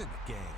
It's in the game.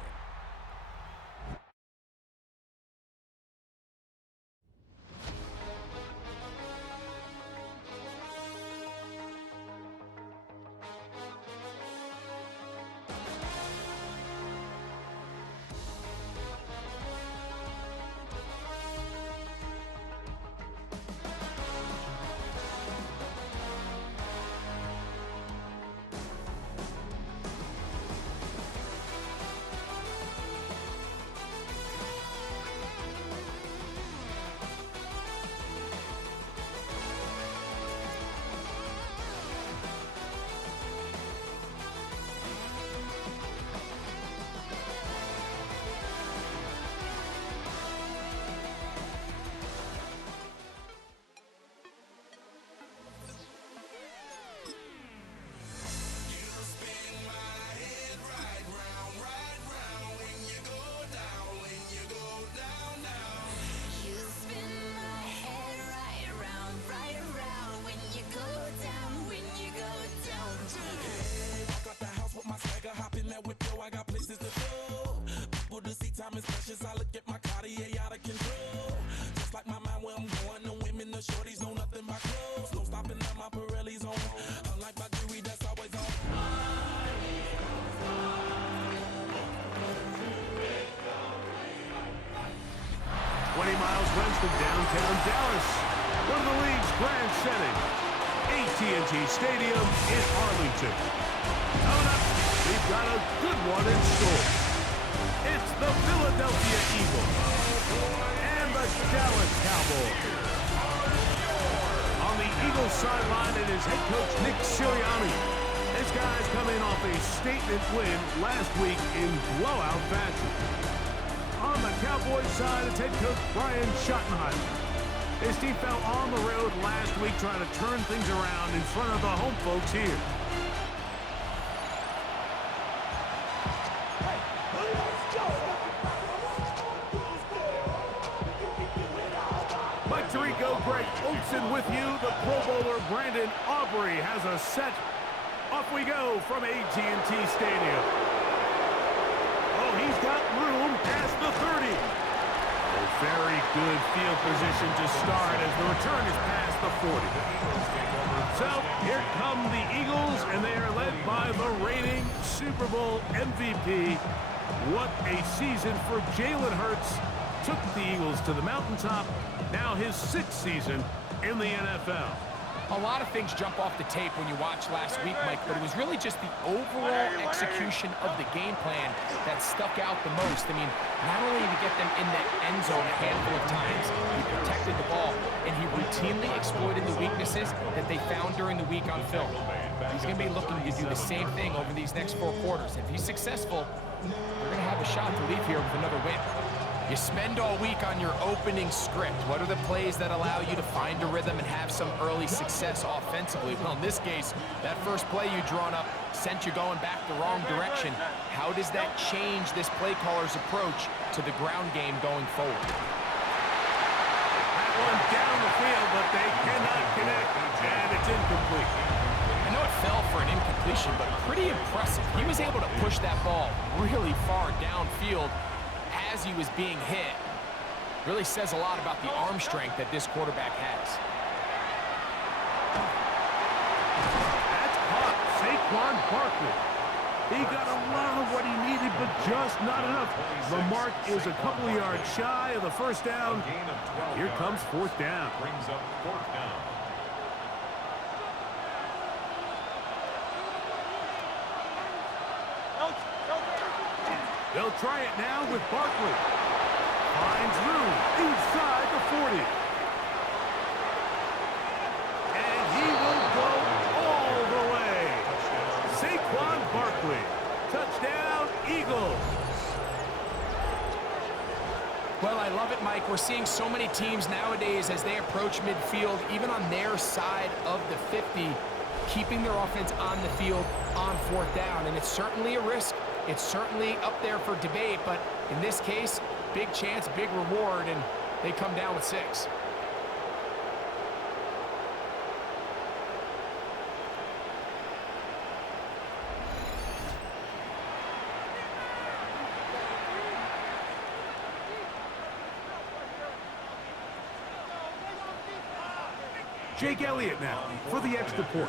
Time is precious, I look at my Cartier out of control. Just like my mind where I'm going, the women, the shorties know nothing but clothes. No stopping at my Pirelli's on. Unlike my jewelry, that's always on. 20 miles west of downtown Dallas, one of the league's grand settings, AT&T Stadium in Arlington. Coming up, we've got a good one in store. It's the Philadelphia Eagles and the Dallas Cowboys. On the Eagles sideline, it is head coach Nick Sirianni. This guy's coming off a statement win last week in blowout fashion. On the Cowboys side, it's head coach Brian Schottenheimer. His team fell on the road last week trying to turn things around in front of the home folks here. Mike Tirico, Greg Olsen with you. The Pro Bowler Brandon Aubrey has a set. Off we go from AT&T Stadium. Oh, he's got room past the 30. A very good field position to start as the return is past the 40. So here come the Eagles, and they are led by the reigning Super Bowl MVP. What a season for Jalen Hurts. Took the Eagles to the mountaintop. Now his 6th season in the NFL. A lot of things jump off the tape when you watch last week, Mike, but it was really just the overall execution of the game plan that stuck out the most. I mean, not only did he get them in the end zone a handful of times, he protected the ball, and he routinely exploited the weaknesses that they found during the week on film. He's going to be looking to do the same thing over these next 4 quarters. If he's successful, they're going to have a shot to leave here with another win. You spend all week on your opening script. What are the plays that allow you to find a rhythm and have some early success offensively? Well, in this case, that first play you drawn up sent you going back the wrong direction. How does that change this play caller's approach to the ground game going forward? That one down the field, but they cannot connect, and it's incomplete. I know it fell for an incompletion, but pretty impressive. He was able to push that ball really far downfield as he was being hit. Really says a lot about the arm strength that this quarterback has. That's caught. Saquon Barkley. He got a lot of what he needed, but just not enough. The mark is a couple of yards shy of the first down. Here comes 4th down. Brings up 4th down. They'll try it now with Barkley. Finds room inside the 40. And he will go all the way. Saquon Barkley. Touchdown, Eagles. Well, I love it, Mike. We're seeing so many teams nowadays as they approach midfield, even on their side of the 50, keeping their offense on the field on 4th down. And it's certainly a risk. It's certainly up there for debate, but in this case, big chance, big reward, and they come down with 6. Jake Elliott now for the extra point.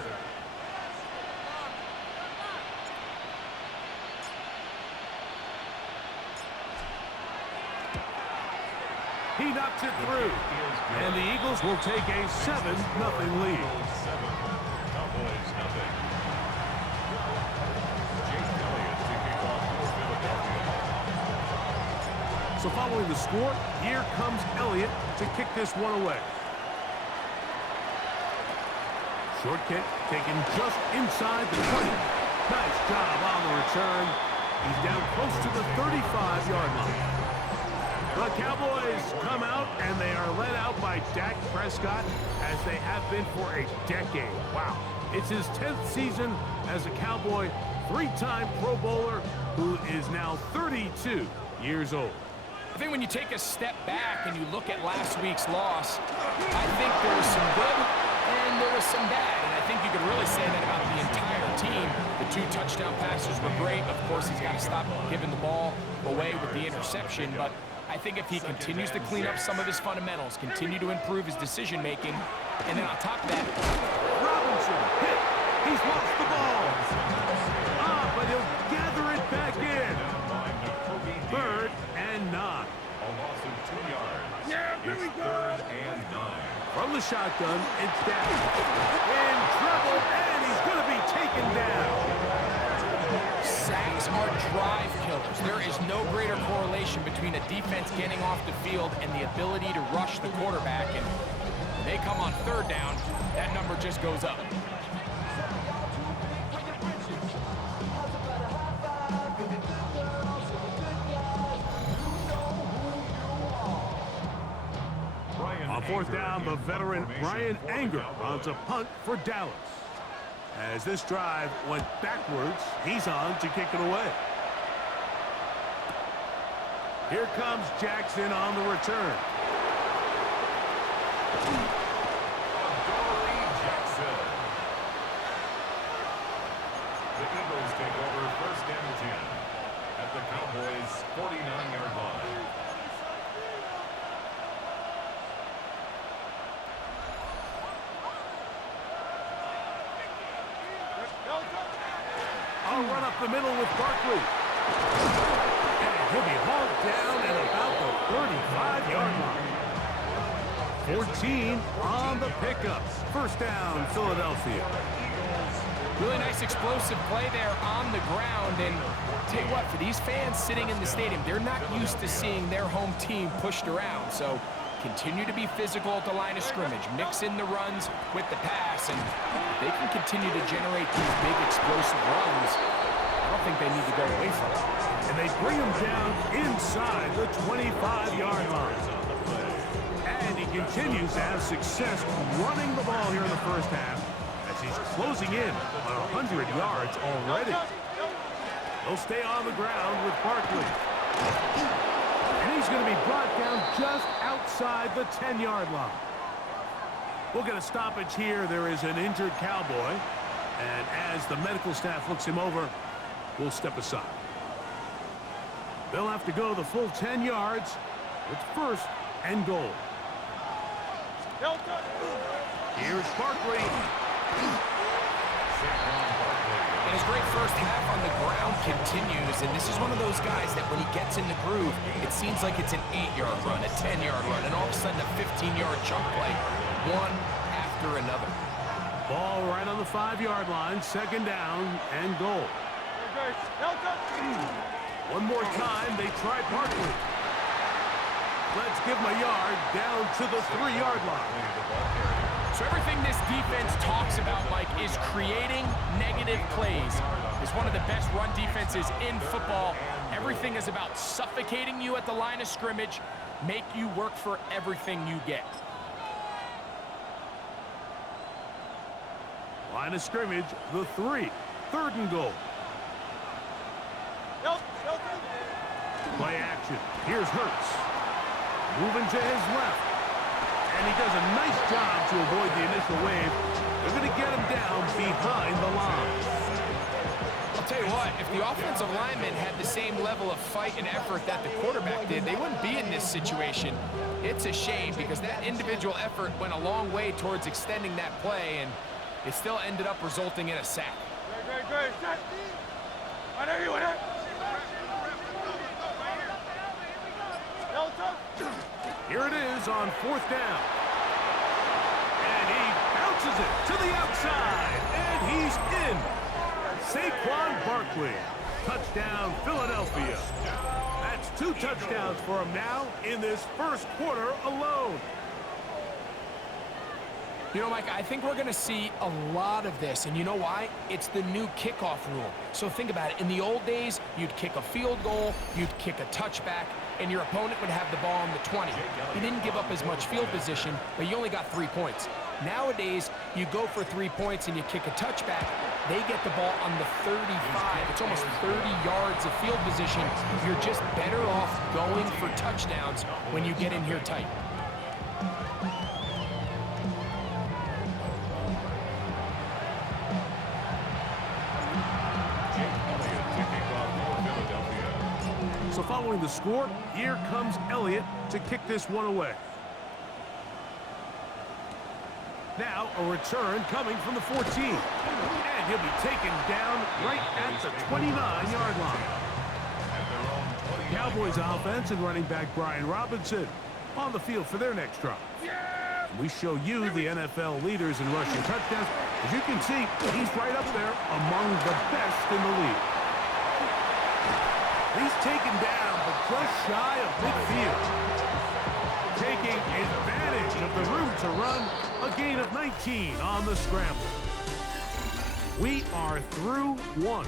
He knocks it through. And the Eagles will take a 7-0 lead. So following the score, here comes Elliott to kick this one away. Short kick taken just inside the 20. Nice job on the return. He's down close to the 35-yard line. The Cowboys come out, and they are led out by Dak Prescott, as they have been for a decade. Wow. It's his 10th season as a Cowboy, 3-time Pro Bowler, who is now 32 years old. I think when you take a step back and you look at last week's loss, I think there was some good and there was some bad. And I think you could really say that about the entire team. The 2 touchdown passes were great. Of course, he's got to stop giving the ball away with the interception. But I think if he continues to clean up some of his fundamentals, continue to improve his decision-making, and then on top of that, Robinson hit. He's lost the ball. But he'll gather it back in. 3rd and 9. A loss of 2 yards. Yeah, here we go. 3rd and 9. From the shotgun, it's down. In trouble, and he's going to be taken down. sacks are drive killers. There is no greater correlation between a defense getting off the field and the ability to rush the quarterback. And when they come on 3rd down, that number just goes up. On 4th down, the veteran Brian Anger runs a punt for Dallas. As this drive went backwards, he's on to kick it away. Here comes Jackson on the return. Jackson. The Eagles take over 1st and 10 at the Cowboys' 49-yard line. I'll run up the middle with Barkley. And he'll be hauled down at about the 35-yard line. 14 on the pickup. 1st down, Philadelphia. Really nice explosive play there on the ground. And tell you what, for these fans sitting in the stadium, they're not used to seeing their home team pushed around. So continue to be physical at the line of scrimmage. Mix in the runs with the pass. And if they can continue to generate these big explosive runs, I don't think they need to go away from it. And they bring him down inside the 25-yard line. And he continues to have success running the ball here in the 1st half as he's closing in on 100 yards already. He'll stay on the ground with Barkley. And he's going to be brought down just outside the 10-yard line. We'll get a stoppage here. There is an injured Cowboy. And as the medical staff looks him over, we'll step aside. They'll have to go the full 10 yards. It's 1st and goal. Here's Barkley. And his great 1st half on the ground continues, and this is one of those guys that when he gets in the groove, it seems like it's an 8-yard run, a 10-yard run, and all of a sudden a 15-yard chunk play, one after another. Ball right on the 5-yard line, 2nd down and goal. One more time, they try Barkley. Let's give him a yard down to the 3-yard line. So everything this defense talks about, Mike, is creating negative plays. It's one of the best run defenses in football. Everything is about suffocating you at the line of scrimmage, make you work for everything you get. Line of scrimmage, the 3. 3rd and goal. Play action. Here's Hurts. Moving to his left. And he does a nice job to avoid the initial wave. They're going to get him down behind the line. I'll tell you you what, if the offensive linemen had the same level of fight and effort that the quarterback did, they wouldn't be in this situation. It's a shame because that individual effort went a long way towards extending that play, and it still ended up resulting in a sack. Great. Here it is on 4th down. And he bounces it to the outside, and he's in. Saquon Barkley, touchdown Philadelphia. That's 2 touchdowns for him now in this first quarter alone. You know, Mike, I think we're going to see a lot of this, and you know why? It's the new kickoff rule. So think about it. In the old days, you'd kick a field goal, you'd kick a touchback, and your opponent would have the ball on the 20. You didn't give up as much field position, but you only got 3 points. Nowadays, you go for 3 points and you kick a touchback, they get the ball on the 35. It's almost 30 yards of field position. You're just better off going for touchdowns when you get in here tight. So following the score, here comes Elliott to kick this one away. Now a return coming from the 14. And he'll be taken down right at the 29-yard line. Cowboys offense and running back Brian Robinson on the field for their next drive. We show you the NFL leaders in rushing touchdowns. As you can see, he's right up there among the best in the league. He's taken down, but just shy of midfield. Taking advantage of the room to run, a gain of 19 on the scramble. We are through 1.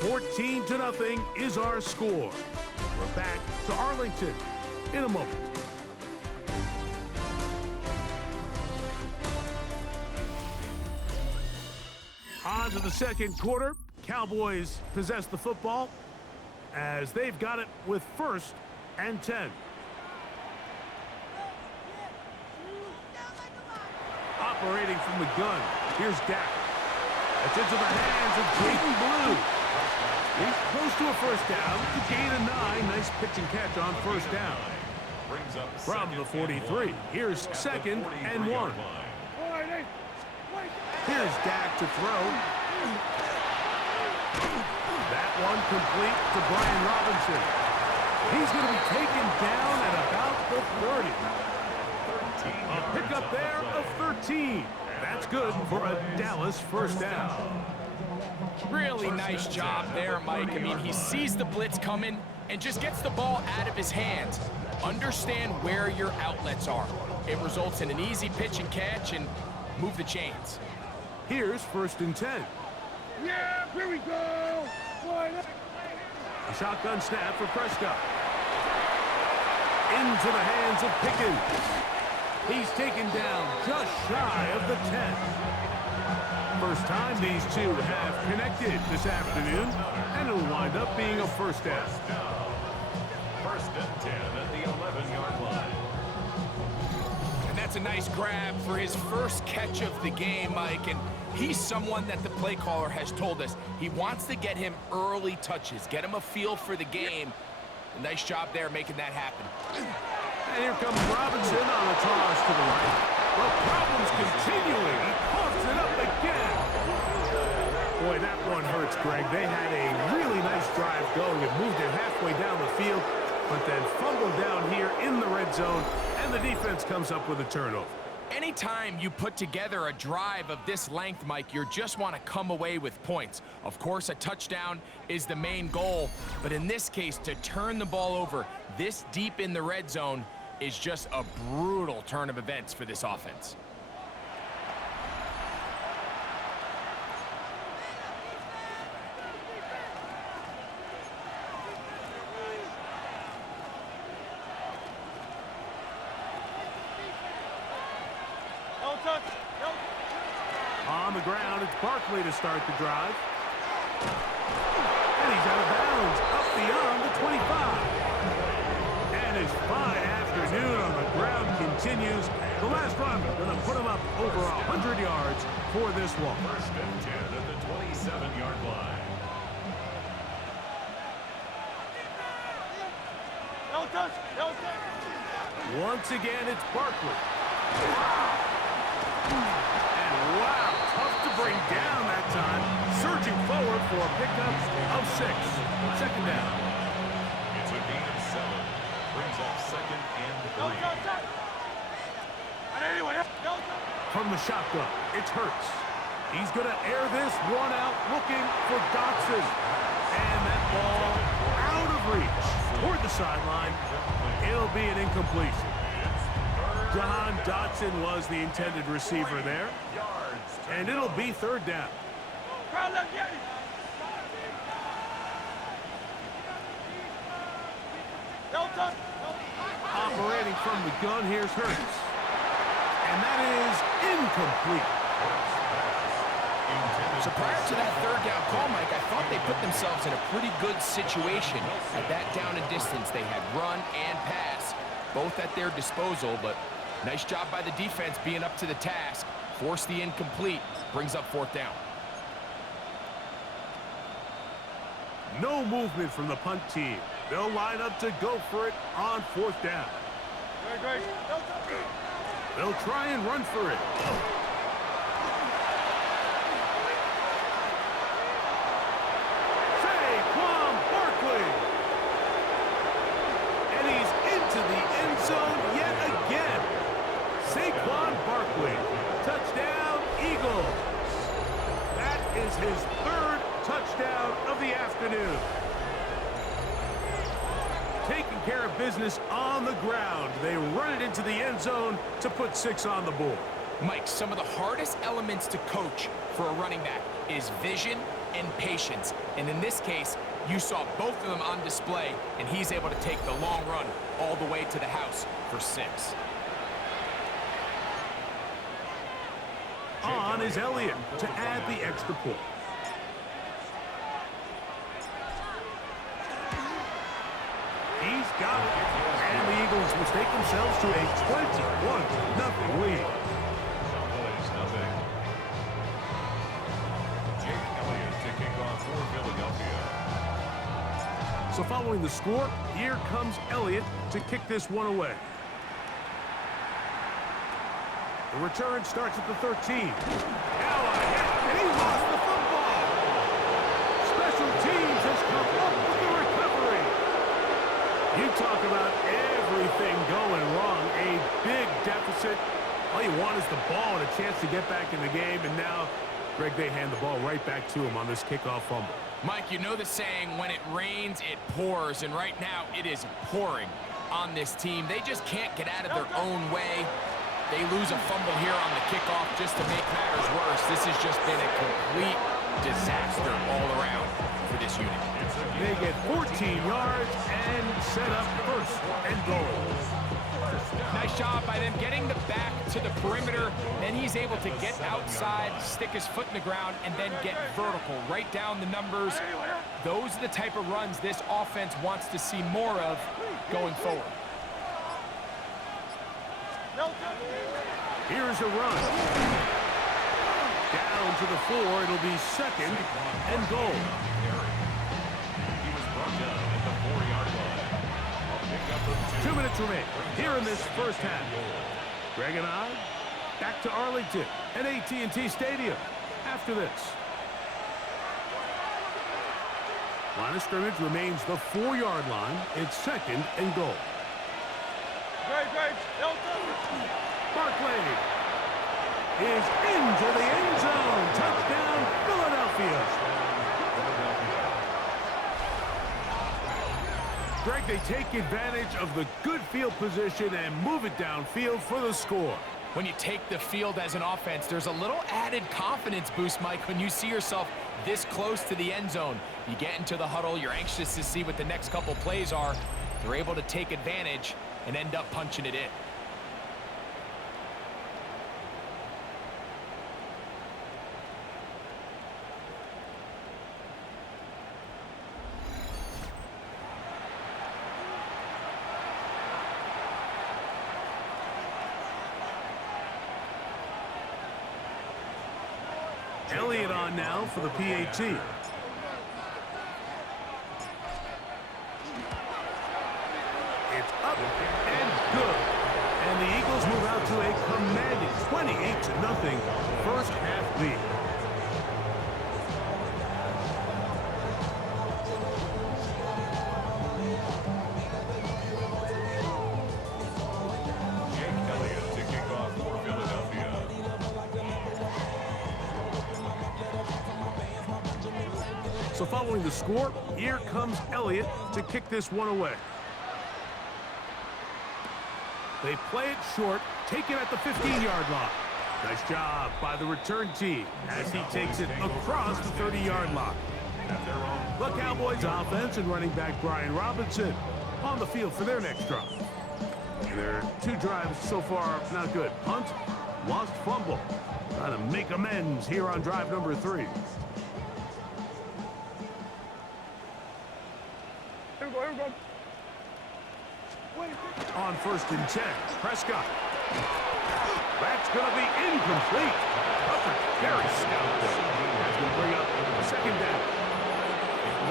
14-0 is our score. We're back to Arlington in a moment. On to the second quarter. Cowboys possess the football as they've got it with 1st and 10. Operating from the gun, here's Dak. It's into the hands of Jaden Blue. He's close to a 1st down to gain a 9. Nice pitch and catch on 1st down. From the 43, here's 2nd and 1. Here's Dak to throw. That one complete to Brian Robinson. He's going to be taken down at about the 30. A pickup there of 13. That's good for a Dallas 1st down. Really nice job there, Mike. I mean, he sees the blitz coming and just gets the ball out of his hands. Understand where your outlets are. It results in an easy pitch and catch and move the chains. Here's 1st and 10. Yeah, here we go. A shotgun snap for Prescott. Into the hands of Pickens. He's taken down just shy of the 10. First time these two have connected this afternoon, and it'll wind up being a 1st down. 1st and 10 at the 11-yard line. And that's a nice grab for his first catch of the game, Mike. And he's someone that the play caller has told us he wants to get him early touches, get him a feel for the game. A nice job there making that happen. And here comes Robinson on a toss to the right. Well, problems continuing. He coughs it up again. Boy, that one hurts, Greg. They had a really nice drive going and moved it halfway down the field, but then fumbled down here in the red zone, and the defense comes up with a turnover. Anytime you put together a drive of this length, Mike, you just want to come away with points. Of course, a touchdown is the main goal, but in this case, to turn the ball over this deep in the red zone is just a brutal turn of events for this offense. On the ground, it's Barkley to start the drive. And he's out of bounds, up beyond the 25. And his fine afternoon on the ground continues. The last run going to put him up over 100 yards for this one. 1st and 10 at the 27-yard line. Once again, it's Barkley. And wow, tough to bring down that time. Surging forward for a pickup of 6. Second down. It's a gain of 7. Brings up second and 3. From the shotgun, it's Hurts. He's going to air this one out, looking for Dotson. And that ball out of reach toward the sideline. It'll be an incompletion. John Dotson was the intended receiver there. And it'll be third down. Operating from the gun, here's Hurts. And that is incomplete. So prior to that third down call, Mike, I thought they put themselves in a pretty good situation at that down and distance. They had run and pass, both at their disposal, but nice job by the defense being up to the task. Force the incomplete, brings up fourth down. No movement from the punt team. They'll line up to go for it on fourth down. They'll try and run for it. Saquon Barkley. And he's into the end zone yet again. Saquon Barkley. Touchdown, Eagles. That is his third touchdown of the afternoon. Taking care of business on the ground. They run it into the end zone to put 6 on the board. Mike, some of the hardest elements to coach for a running back is vision and patience. And in this case, you saw both of them on display, and he's able to take the long run all the way to the house for 6. On is Elliott to add the extra point. He's got it. And the Eagles mistake themselves to a 21-0 lead. Cowboys nothing. Jake Elliott to kick off for Philadelphia. So following the score, here comes Elliott to kick this one away. The return starts at the 13. Now a hit, and he lost the football. Special teams has come up with the recovery. You talk about everything going wrong. A big deficit. All you want is the ball and a chance to get back in the game. And now, Greg, they hand the ball right back to him on this kickoff fumble. Mike, you know the saying, when it rains, it pours. And right now, it is pouring on this team. They just can't get out of their own way. They lose a fumble here on the kickoff just to make matters worse. This has just been a complete disaster all around for this unit. They get 14 yards and set up first and goal. Nice job by them getting the back to the perimeter. Then he's able to get outside, stick his foot in the ground, and then get vertical. Right down the numbers. Those are the type of runs this offense wants to see more of going forward. Here's a run. Down to the 4. It'll be second and goal. He was brought down at the 4-yard line. A pickup of 2. 2 minutes remain here in this first half. Greg and I back to Arlington at AT&T Stadium after this. Line of scrimmage remains the 4-yard line. It's second and goal. Barkley is into the end zone. Touchdown, Philadelphia. Greg, they take advantage of the good field position and move it downfield for the score. When you take the field as an offense, there's a little added confidence boost, Mike, when you see yourself this close to the end zone. You get into the huddle, you're anxious to see what the next couple plays are. They're able to take advantage and end up punching it in. Elliott on now for the PAT. It's up and good. And the Eagles move out to a commanding 28-0 first half lead. So following the score, here comes Elliott to kick this one away. They play it short, take it at the 15-yard line. Nice job by the return team as he takes it across the 30-yard line. The Cowboys offense and running back Brian Robinson on the field for their next drive. Their two drives so far not good. Punt, lost fumble. Trying to make amends here on drive number 3. On 1st and 10, Prescott. That's going to be incomplete. Very stout there. That's going to bring up second down.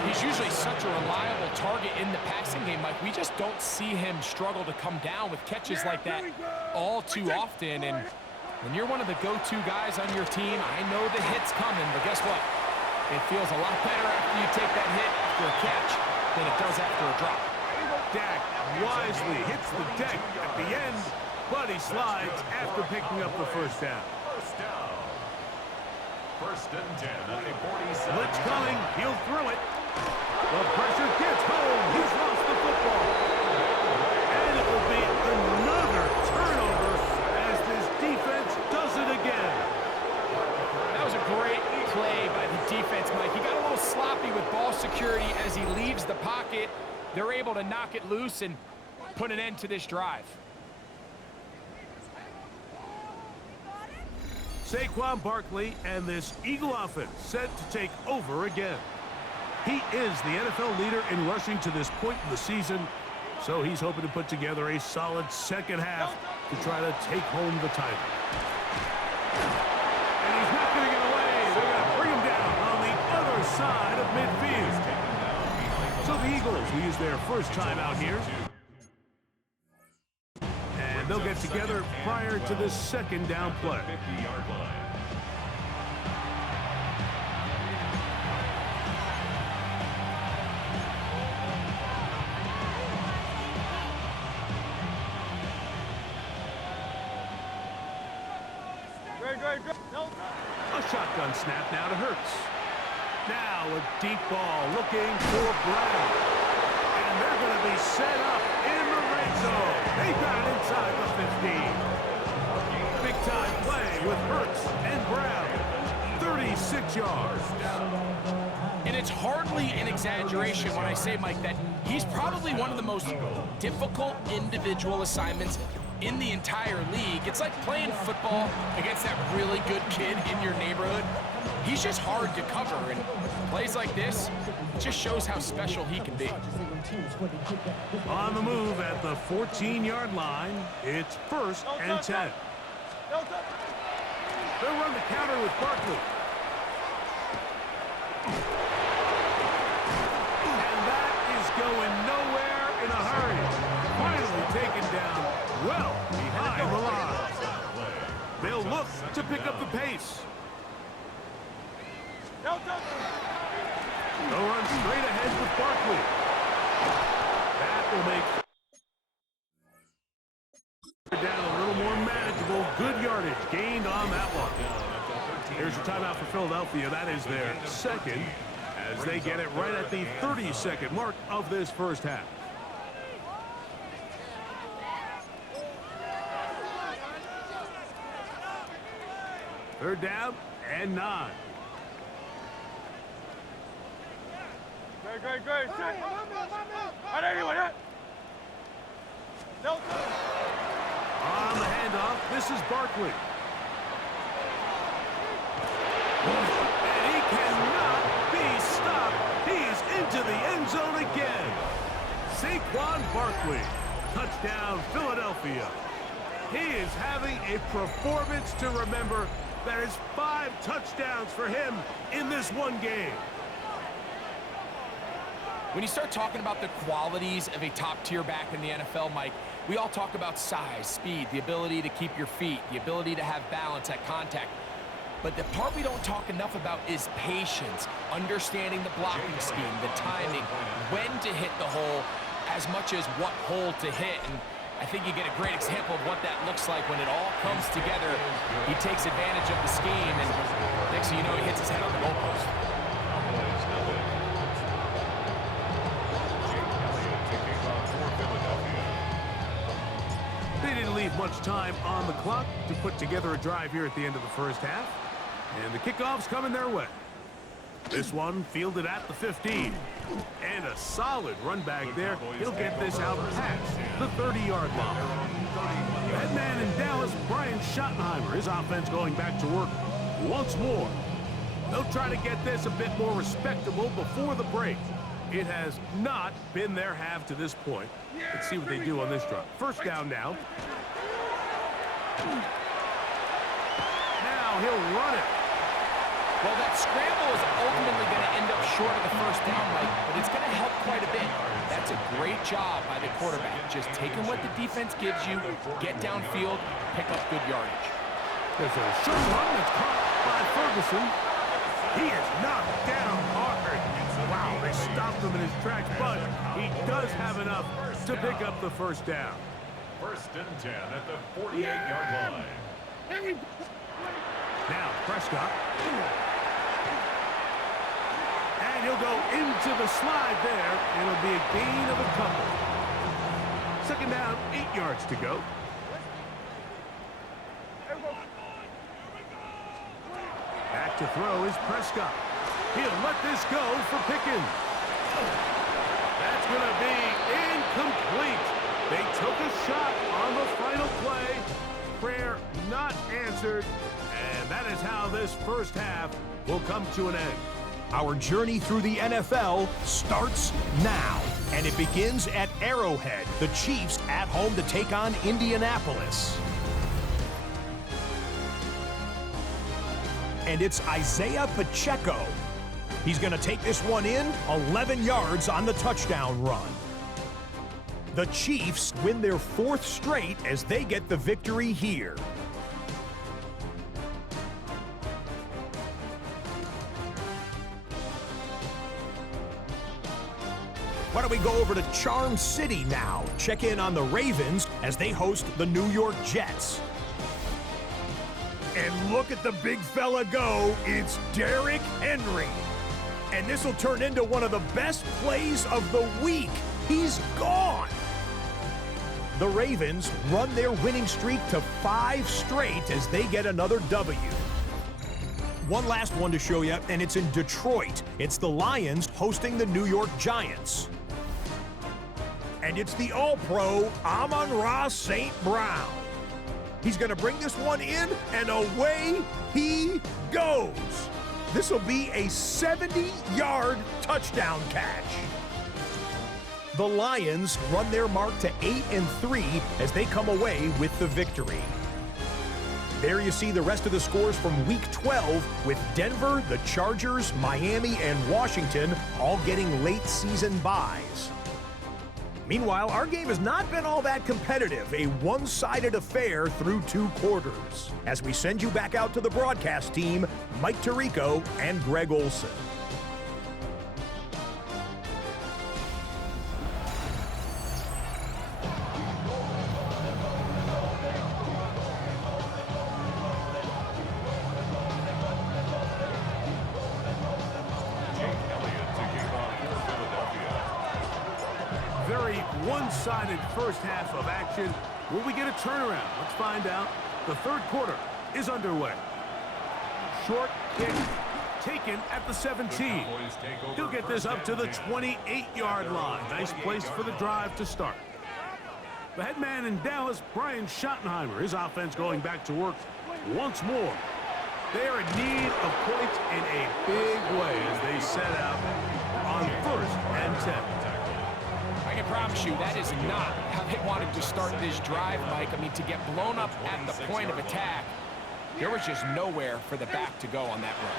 He's usually such a reliable target in the passing game, Mike. We just don't see him struggle to come down with catches like that all too often. And when you're one of the go-to guys on your team, I know the hit's coming, but guess what? It feels a lot better after you take that hit after a catch than it does after a drop. Dak wisely hits the deck at the end, but he slides after picking up the first down. First and 10 at the 47. Blitz coming, he'll throw it. The pressure gets home. He's lost the football. And it will be another turnover as this defense does it again. That was a great play by the defense, Mike. He got a little sloppy with ball security as he leaves the pocket. They're able to knock it loose and put an end to this drive. Saquon Barkley and this Eagle offense set to take over again. He is the NFL leader in rushing to this point in the season, so he's hoping to put together a solid second half to try to take home the title. And he's not going to get away. They're going to bring him down on the other side of midfield. So the Eagles will use their first time out here. And they'll get together prior to this second down play. 50-yard line. A shotgun snap now to Hurts. Now a deep ball looking for Brown. And they're going to be set up in the red zone. They got it inside the 15. Big time play with Hurts and Brown. 36 yards. And it's hardly an exaggeration when I say, Mike, that he's probably one of the most difficult individual assignments in the entire league. It's like playing football against that really good kid in your neighborhood. He's just hard to cover, and plays like this, it just shows how special he can be. On the move at the 14-yard line, it's 1st and 10. They'll run the counter with Barkley. And that is going nowhere in a hurry. Finally taken down well behind the line. They'll look to pick up the pace. They'll run straight ahead with Barkley. That will make down a little more manageable. Good yardage gained on that one. Here's your timeout for Philadelphia. That is their second as they get it right at the 30-second mark of this first half. Third down and 9. Great. On the handoff, this is Barkley. And he cannot be stopped. He's into the end zone again. Saquon Barkley, touchdown Philadelphia. He is having a performance to remember. That is 5 touchdowns for him in this one game. When you start talking about the qualities of a top-tier back in the NFL, Mike, we all talk about size, speed, the ability to keep your feet, the ability to have balance at contact. But the part we don't talk enough about is patience, understanding the blocking scheme, the timing, when to hit the hole, as much as what hole to hit. And I think you get a great example of what that looks like when it all comes together. He takes advantage of the scheme, and next thing you know, he hits his head on the goalpost. They didn't leave much time on the clock to put together a drive here at the end of the first half. And the kickoff's coming their way. This one fielded at the 15. And a solid run back there. He'll get this out past the 30-yard line. The head man in Dallas, Brian Schottenheimer, his offense going back to work once more. They'll try to get this a bit more respectable before the break. It has not been their half to this point. Let's see what they do on this drive. First down now. Now he'll run it. Well, that scramble is ultimately going to end up short of the first down, Mike, but it's going to help quite a bit. That's a great job by the quarterback. Just taking what the defense gives you, get downfield, pick up good yardage. There's a short run that's caught by Ferguson. He is knocked down hard. Wow, they stopped him in his tracks, but he does have enough to pick up the first down. First and 10 at the 48-yard line. Now, Prescott. And he'll go into the slide there. It'll be a gain of a couple. Second down, 8 yards to go. Back to throw is Prescott. He'll let this go for Pickens. That's going to be incomplete. They took a shot on the final play. Prayer not answered. And that is how this first half will come to an end. Our journey through the NFL starts now. And it begins at Arrowhead. The Chiefs at home to take on Indianapolis. And it's Isaiah Pacheco. He's going to take this one in, 11 yards on the touchdown run. The Chiefs win their 4th straight as they get the victory here. Why don't we go over to Charm City now? Check in on the Ravens as they host the New York Jets. And look at the big fella go. It's Derrick Henry. And this will turn into one of the best plays of the week. He's gone. The Ravens run their winning streak to 5 straight as they get another W. One last one to show you, and it's in Detroit. It's the Lions hosting the New York Giants. And it's the All-Pro Amon-Ra St. Brown. He's going to bring this one in, and away he goes. This will be a 70-yard touchdown catch. The Lions run their mark to 8-3 as they come away with the victory. There you see the rest of the scores from Week 12 with Denver, the Chargers, Miami, and Washington all getting late-season byes. Meanwhile, our game has not been all that competitive, a one-sided affair through 2 quarters. As we send you back out to the broadcast team, Mike Tirico and Greg Olson. Very one-sided first half of action. Will we get a turnaround? Let's find out. The 3rd quarter is underway. Short kick taken at the 17. He'll get this up to the 28-yard line. Nice place for the drive to start. The head man in Dallas, Brian Schottenheimer, his offense going back to work once more. They are in need of points in a big way as they set out on 1st and 10. I can promise you that is not how they wanted to start this drive, Mike. I mean, to get blown up at the point of attack, there was just nowhere for the back to go on that run.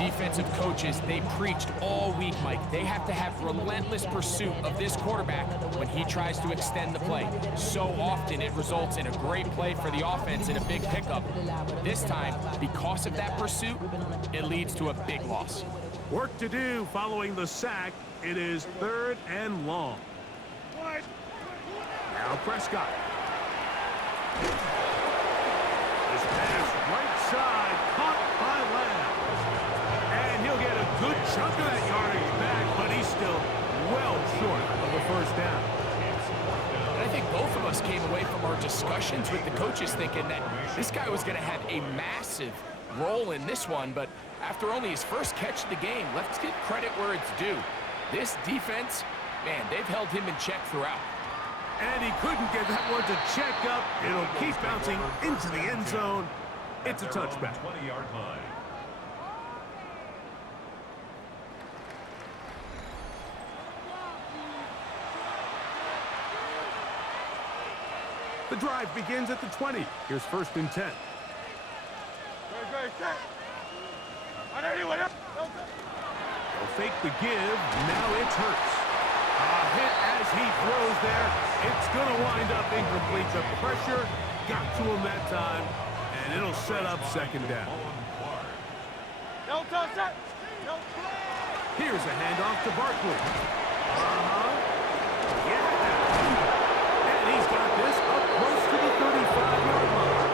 defensive coaches, they preached all week, Mike. They have to have relentless pursuit of this quarterback when he tries to extend the play. So often it results in a great play for the offense and a big pickup. This time, because of that pursuit, it leads to a big loss. Work to do following the sack. It is 3rd and long. Now Prescott. This pass right side, caught by Lamb. And he'll get a good chunk of that yardage back, but he's still well short of a first down. And I think both of us came away from our discussions with the coaches thinking that this guy was going to have a massive role in this one, but after only his first catch of the game, let's give credit where it's due. This defense, man, they've held him in check throughout. And he couldn't get that one to check up. It'll keep bouncing into the end zone. It's a touchback. 20-yard line. The drive begins at the 20. Here's 1st and 10. They'll fake the give. Now it's Hurts. A hit as he throws there. It's going to wind up incomplete. The pressure got to him that time, and it'll set up 2nd down. Here's a handoff to Barkley. Yeah. And he's got this up close to the 35-yard line.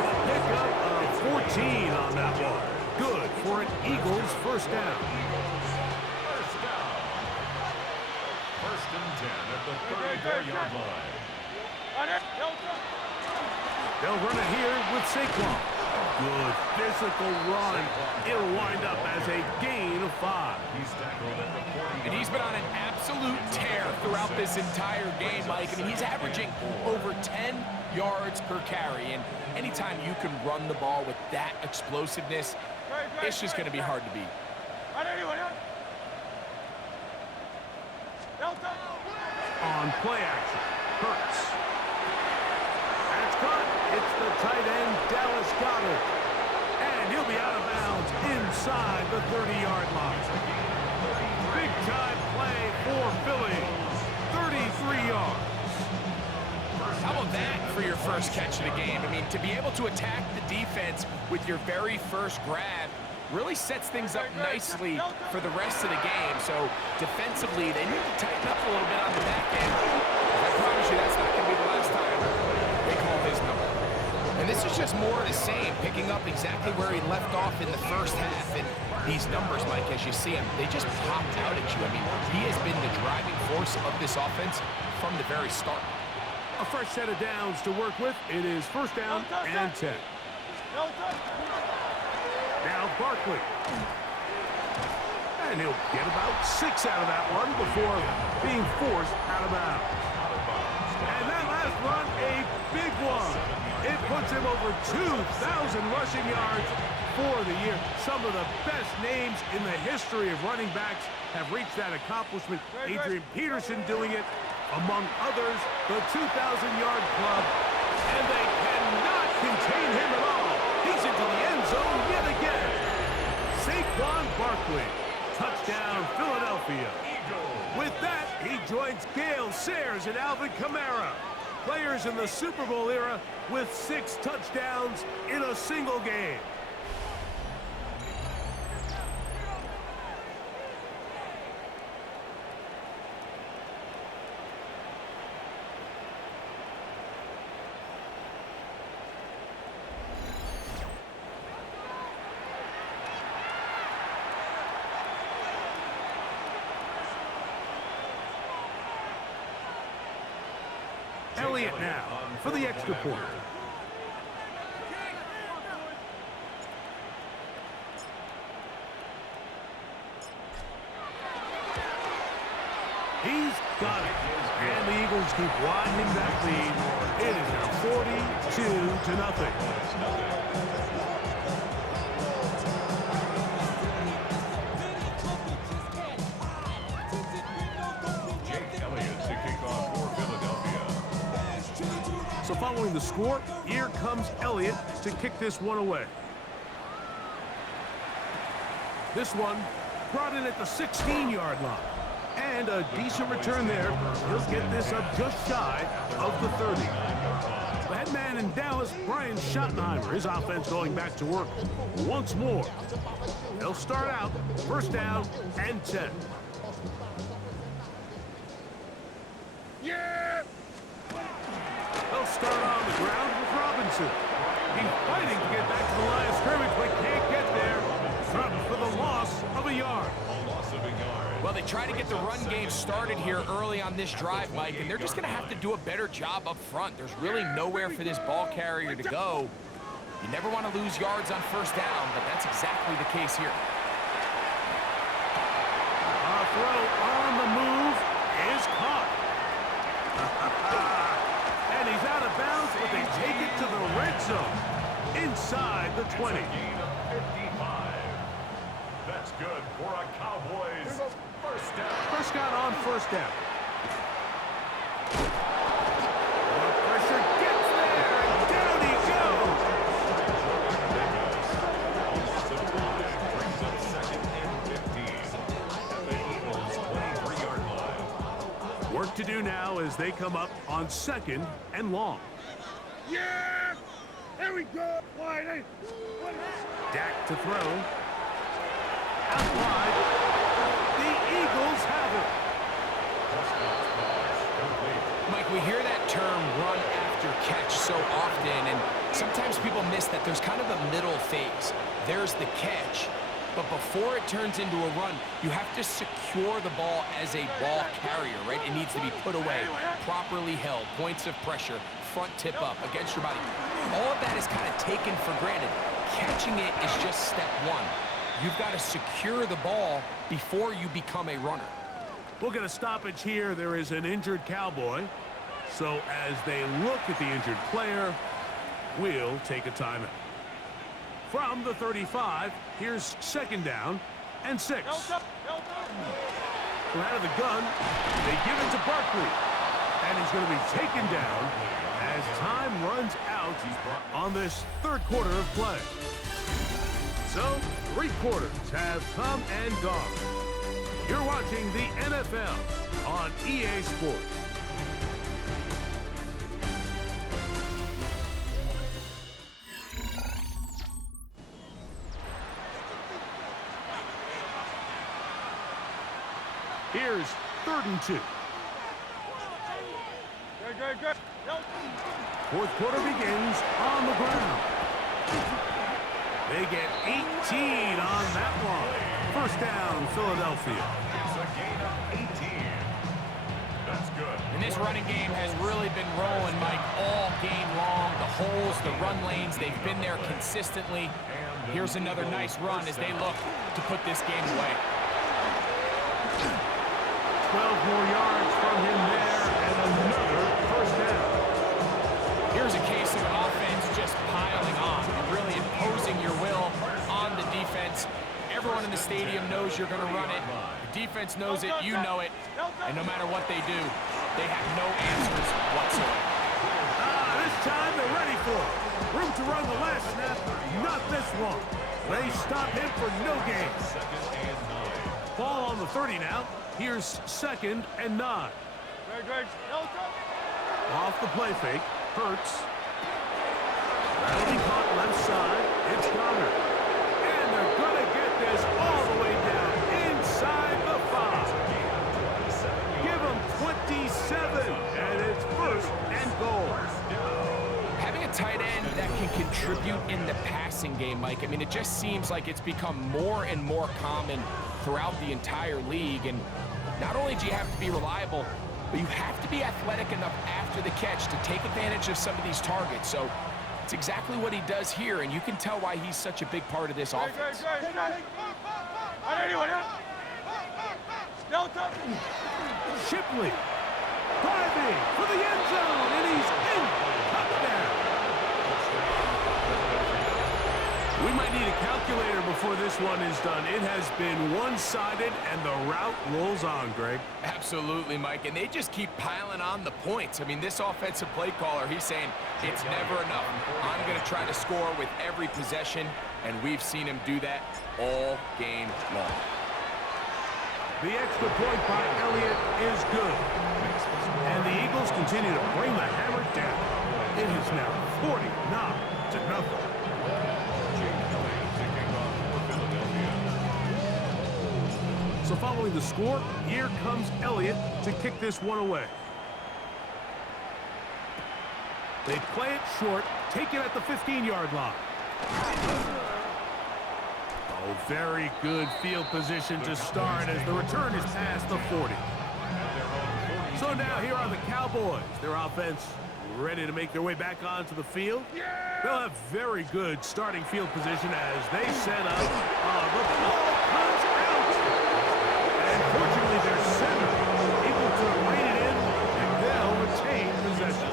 A pickup of 14 on that one. Good for an Eagles 1st down. 1st and 10 at the 34-yard line. They'll run it here with Saquon. Good physical run. It'll wind up as a gain of 5. He's tackled at the 40. And he's been on an absolute tear throughout this entire game, Mike. I mean, he's averaging over 10 yards per carry. And anytime you can run the ball with that explosiveness, it's just going to be hard to beat. On play action, Hurts. That's caught. It's the tight end, Dallas Goedert. And he'll be out of bounds inside the 30-yard line. Big-time play for Philly. 33 yards. How about that for your first catch of the game? I mean, to be able to attack the defense with your very first grab really sets things up nicely for the rest of the game. So defensively, they need to tighten up a little bit on the back end. I promise you that's not going to be the last time they call his number. And this is just more of the same, picking up exactly where he left off in the first half. And these numbers, Mike, as you see them, they just popped out at you. I mean, he has been the driving force of this offense from the very start. A fresh set of downs to work with. It is 1st down and 10. Now Barkley. And he'll get about 6 out of that one before being forced out of bounds. And that last run, a big one. It puts him over 2,000 rushing yards for the year. Some of the best names in the history of running backs have reached that accomplishment. Adrian Peterson doing it, among others, the 2,000-yard club. And they cannot contain him at all. He's into the end zone yet again. Saquon Barkley. Touchdown, Philadelphia. With that, he joins Gale Sayers and Alvin Kamara, players in the Super Bowl era with 6 touchdowns in a single game. Elliott now for the extra point. He's got it. And the Eagles keep widening that lead. It is now 42-0. So following the score, here comes Elliott to kick this one away. This one brought in at the 16-yard line. And a decent return there. He'll get this up just shy of the 30. The head man in Dallas, Brian Schottenheimer, his offense going back to work once more. They'll start out first down and 10. Yeah! They'll start on the ground with Robinson. He's fighting to get back to the line of scrimmage, but can't get there. Up for the loss of a yard. Well, they try to get the run game started here early on this drive, Mike, and they're just going to have to do a better job up front. There's really nowhere for this ball carrier to go. You never want to lose yards on first down, but that's exactly the case here. A throw on the move is caught. And he's out of bounds, but they take it to the red zone inside the 20. That's good for a Cowboys first down. Prescott on first down. The pressure gets there, and down he goes. Brings up second and 15 at the Eagles' 23-yard line. Work to do now as they come up on second and long. Yeah! There we go! Wide. Dak to throw. Out wide. The Eagles have it. Mike, we hear that term run after catch so often, and sometimes people miss that there's kind of a middle phase. There's the catch, but before it turns into a run, you have to secure the ball as a ball carrier, right? It needs to be put away, properly held, points of pressure, front tip up against your body. All of that is kind of taken for granted. Catching it is just step one. You've got to secure the ball before you become a runner. We'll get a stoppage here. There is an injured Cowboy. So as they look at the injured player, we'll take a timeout. From the 35, here's second down and 6. From out of the gun, they give it to Barkley. And he's going to be taken down as time runs out on this third quarter of play. So, 3 quarters have come and gone. You're watching the NFL on EA Sports. Here's 3rd and 2. Good. Fourth quarter begins on the ground. They get 18 on that one. First down, Philadelphia. It's a gain of 18. That's good. And this running game has really been rolling, Mike, all game long. The holes, the run lanes, they've been there consistently. Here's another nice run as they look to put this game away. 12 more yards from him there, and another first down. Here's a case of an offense just piling on and really imposing your will on the defense. Everyone in the stadium knows you're going to run it. The defense knows it, you know it. And no matter what they do, they have no answers whatsoever. This time they're ready for it. Room to run the last snap, not this one. They stop him for no gain. Ball on the 30 now. Here's 2nd and 9. Off the play fake. Hurts. That'll be caught left side. It's Goddard. And they're going to get this all the way down inside the 5. Give them 27. And it's 1st and goal. Having a tight end that can contribute in the passing game, Mike, I mean, it just seems like it's become more and more common throughout the entire league. And not only do you have to be reliable, but you have to be athletic enough after the catch to take advantage of some of these targets. So it's exactly what he does here, and you can tell why he's such a big part of this offense. Shipley driving for the end zone, and he's in. Touchdown. We might need a calculator before this one is done. It has been one-sided, and the route rolls on, Greg. Absolutely, Mike, and they just keep piling on the points. I mean, this offensive play caller, he's saying it's never enough. I'm going to try to score with every possession, and we've seen him do that all game long. The extra point by Elliott is good. And the Eagles continue to bring the hammer down. It is now 49-0. So following the score, here comes Elliott to kick this one away. They play it short, take it at the 15-yard line. Oh, very good field position to start as the return is past the 40. So now here are the Cowboys. Their offense ready to make their way back onto the field. They'll have very good starting field position as they set up. The ball comes out. And fortunately, their center able to rein it in, and they'll retain possession.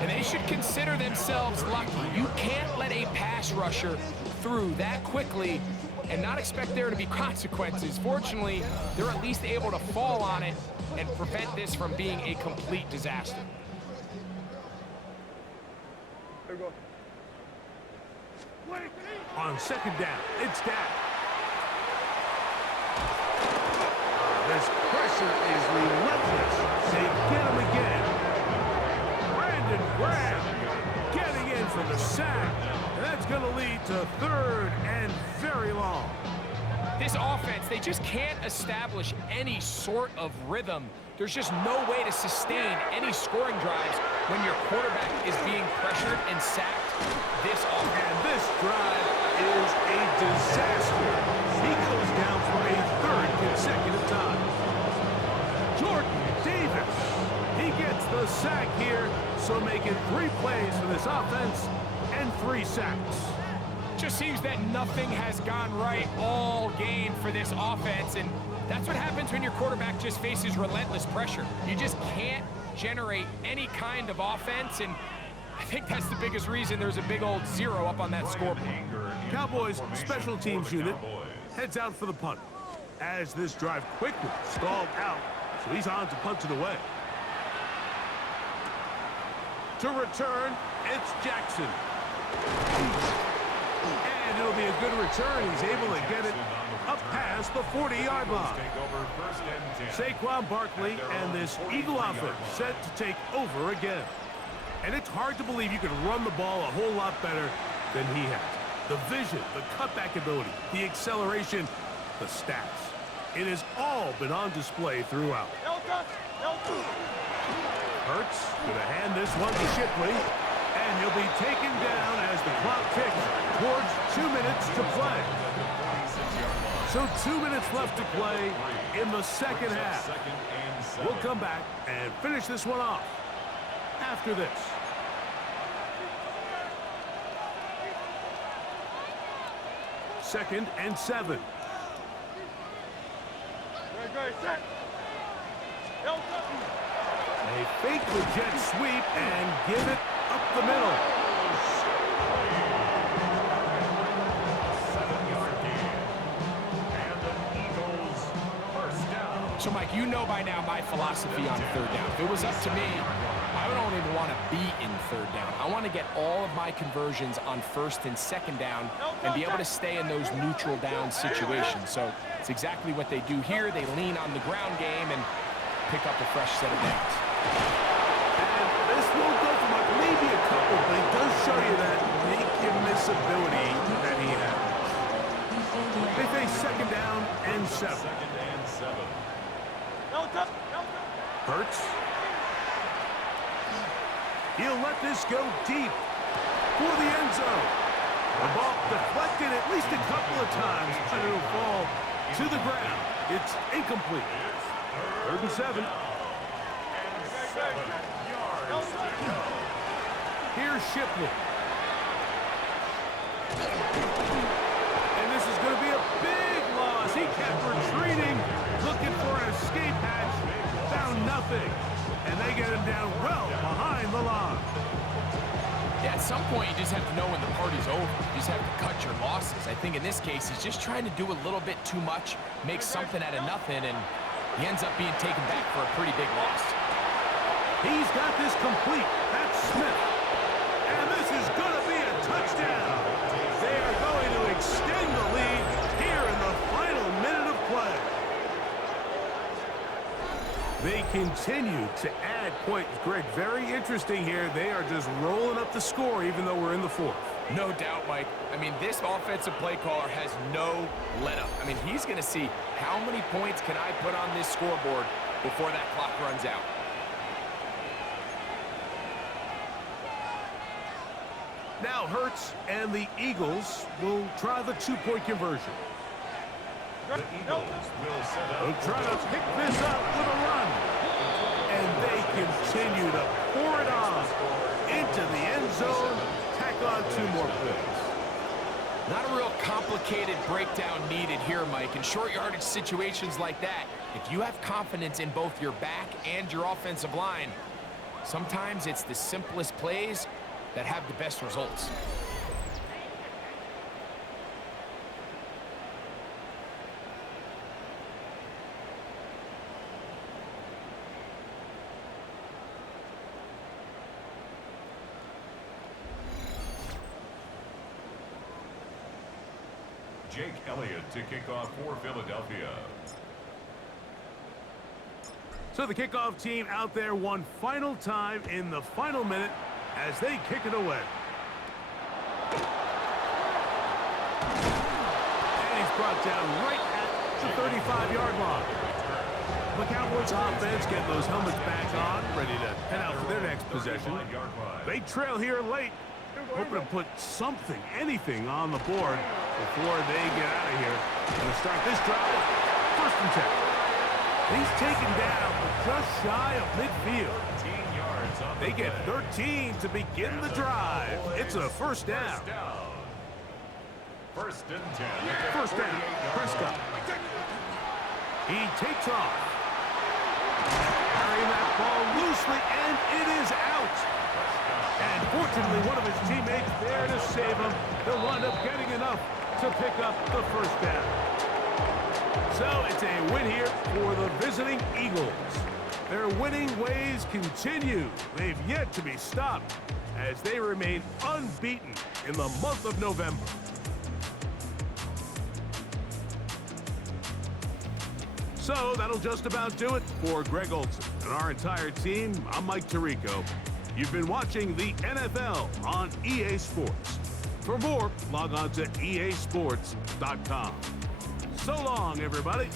And they should consider themselves lucky. You can't let a pass rusher through that quickly and not expect there to be consequences. Fortunately, they're at least able to fall on it and prevent this from being a complete disaster. On second down, it's Dak. This pressure is relentless. They get him again. Brandon Graham getting in for the sack. And that's going to lead to third and very long. This offense, they just can't establish any sort of rhythm. There's just no way to sustain any scoring drives when your quarterback is being pressured and sacked this offense. And this drive is a disaster. He goes down for a third consecutive time. Jordan Davis, he gets the sack here, so making 3 plays for this offense and 3 sacks. Just seems that nothing has gone right all game for this offense, and that's what happens when your quarterback just faces relentless pressure. You just can't generate any kind of offense, and I think that's the biggest reason there's a big old 0 up on that scoreboard. Cowboys special teams unit heads out for the punt as this drive quickly stalled out, so he's on to punt it away. To return, it's Jackson. And it'll be a good return. He's able to get it up past the 40-yard line. Saquon Barkley and this Eagle offense set to take over again. And it's hard to believe you can run the ball a whole lot better than he has. The vision, the cutback ability, the acceleration, the stats. It has all been on display throughout. Hurts going to hand this one to Shipley. And he'll be taken down as the clock ticks towards 2 minutes to play. So 2 minutes left to play in the second half. We'll come back and finish this one off after this. Second and 7. They fake the jet sweep and give it up the middle. 7-yard gain. And the Eagles first down. So, Mike, you know by now my philosophy on third down. If it was up to me, I don't even want to be in third down. I want to get all of my conversions on first and second down and be able to stay in those neutral down situations. So it's exactly what they do here. They lean on the ground game and pick up a fresh set of downs. And this won't go from like maybe a couple, but it does show you that make-and-miss ability that he has. They face second down and 7. Second and 7. Hurts. He'll let this go deep for the end zone. The ball deflected at least a couple of times, but it'll fall to the ground. It's incomplete. Third and 7. Here's Shipley. And this is going to be a big loss. He kept retreating, looking for an escape hatch. Found nothing. And they get him down well behind the line. Yeah, some point, you just have to know when the party's over. You just have to cut your losses. I think in this case, he's just trying to do a little bit too much, make something out of nothing, and he ends up being taken back for a pretty big loss. He's got this complete. That's Smith. And this is going to be a touchdown. They are going to extend the lead here in the final minute of play. They continue to add points. Greg, very interesting here. They are just rolling up the score even though we're in the fourth. No doubt, Mike. I mean, this offensive play caller has no let-up. I mean, he's going to see how many points can I put on this scoreboard before that clock runs out. Now Hurts and the Eagles will try the two-point conversion. The Eagles will set up. They'll try to pick this up with a run. And they continue to pour it on into the end zone. Tack on 2 more plays. Not a real complicated breakdown needed here, Mike. In short yardage situations like that, if you have confidence in both your back and your offensive line, sometimes it's the simplest plays that have the best results. Jake Elliott to kick off for Philadelphia. So the kickoff team out there one final time in the final minute as they kick it away. And he's brought down right at the 35-yard line. The Cowboys offense getting those helmets back on, ready to head out for their next possession. They trail here late, hoping to put something, anything on the board before they get out of here. Going to start this drive, 1st and 10. He's taken down just shy of midfield. They get 13 to begin the drive. It's a 1st down. 1st and 10. 1st down, Prescott. He takes off. Carrying that ball loosely, and it is out. And fortunately, one of his teammates there to save him. They'll wind up getting enough to pick up the 1st down. So it's a win here for the visiting Eagles. Their winning ways continue. They've yet to be stopped as they remain unbeaten in the month of November. So that'll just about do it for Greg Olsen and our entire team. I'm Mike Tirico. You've been watching the NFL on EA Sports. For more, log on to easports.com. So long, everybody.